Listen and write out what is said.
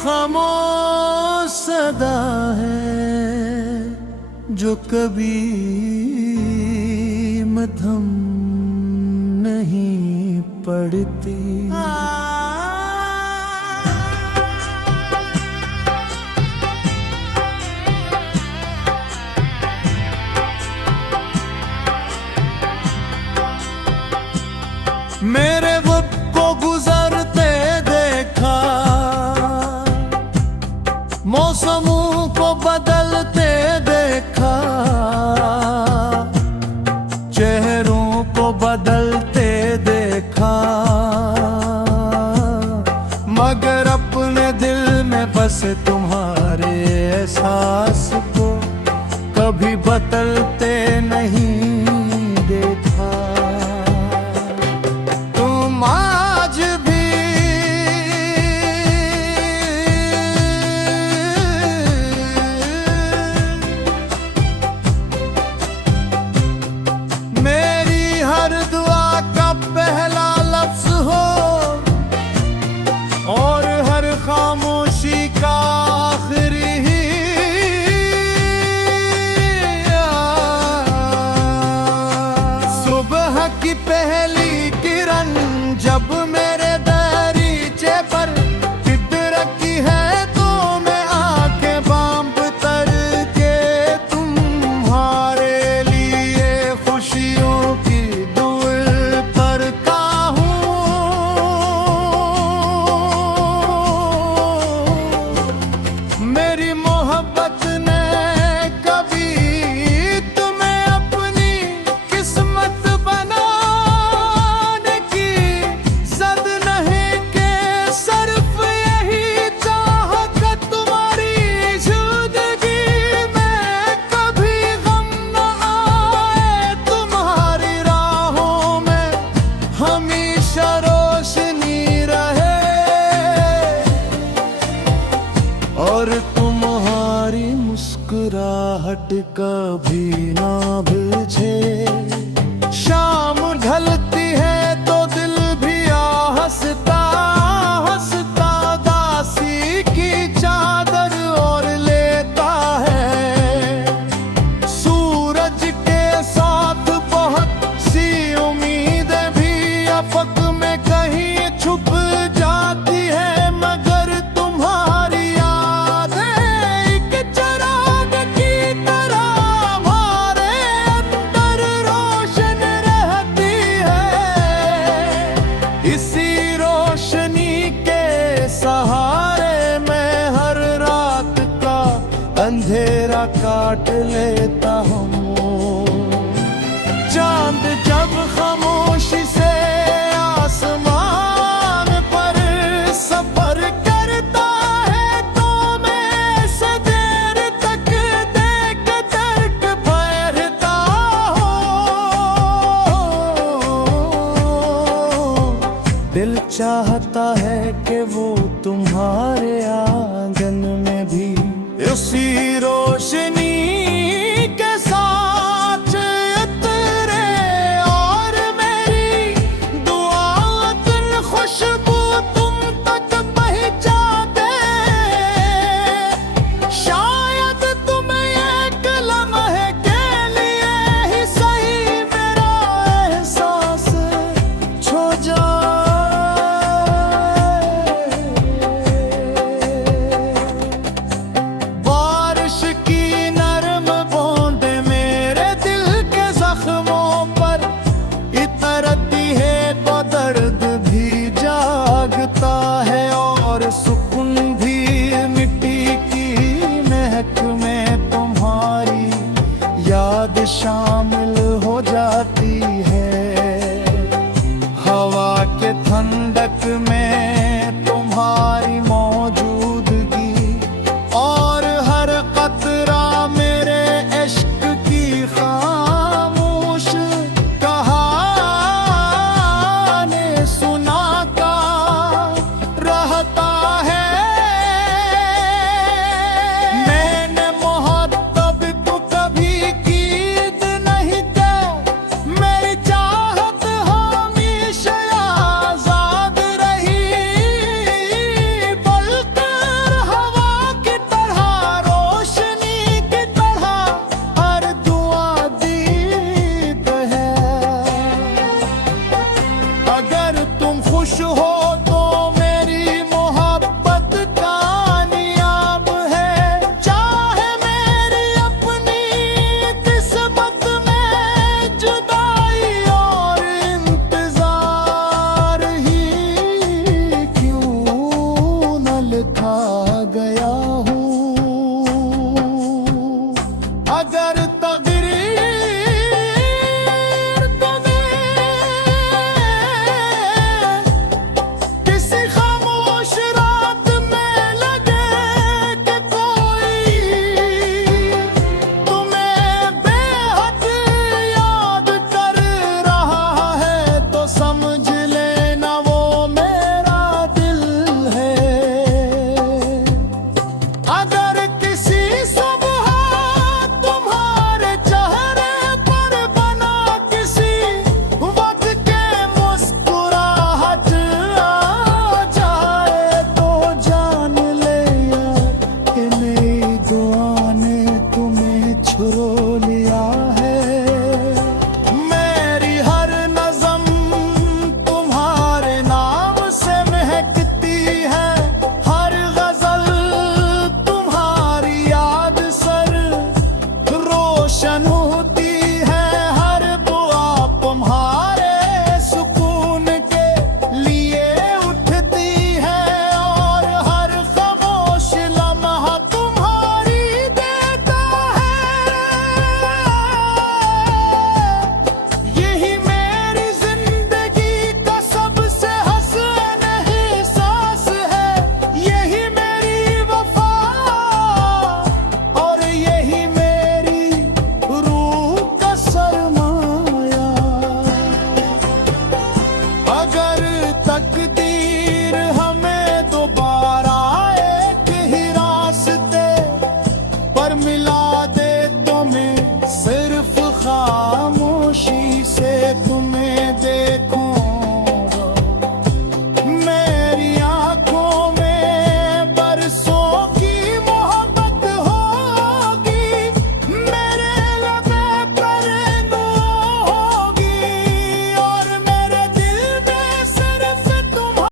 खामोश सदा है जो कभी मध्यम नहीं पड़ती। मेरे वक्त को गुजरते देखा, मौसमों को बदलते देखा, चेहरों को बदलते देखा, मगर अपने दिल में बसे तुम्हारे एहसास को कभी बदलते नहीं देखा। तुम आज भी मेरी हर दुआ का पहला लफ्ज हो और हर खामोशी का आखिरी। सुबह की पहली किरण जब मेरे दरीचे पर तितरती है तो मैं आंखें बांध तर के तुम्हारे लिए खुशियों की दूर करता हूँ। मेरी मोहब्बत ने कभी तुम्हें अपनी किस्मत बनाने की सद नहीं के सिर्फ यही चाहत तुम्हारी जिंदगी में कभी गम न आए। तुम्हारी राहों में हमेशा रोशनी रहे और तुम्हारी मुस्कुराहट कभी ना बुझे। शाम ढलती है तो दिल भी हंसता हंसता दासी की चादर और लेता है। सूरज के साथ बहुत सी उम्मीदें भी अफक में कहीं छुप जाती है, मगर तुम्हारी यादें एक चिराग की तरह हमारे अंदर रोशन रहती है। इसी रोशनी के सहारे मैं हर रात का अंधेरा काट लेता हूँ। चांद जब खामोशी से आसमान पर सफर करता है तो मैं ऐसे देर तक देख तर्क बैठता हूँ। दिल चाहता है कि वो तुम्हारे आंगन में भी उसी रोशनी के साथ उतरे और मेरी दुआ दिल खुशबू तुम तक पहुंचा दे। शायद तुम्हें एक लम्हे के लिए ही सही मेरा एहसास छो जाए। बारिश की नरम बूंदें मेरे दिल के जख्मों पर इतरती है तो दर्द भी जागता है और सुकून भी। मिट्टी की महक में तुम्हारी याद शामिल हो जाती है। हवा के ठंडक में तुम्हारी मौजूदगी और हर कतरा मेरे इश्क की खामोश कहानी सुनाता रहता है। मैंने मोहब्बत को कभी कीद नहीं खा गए।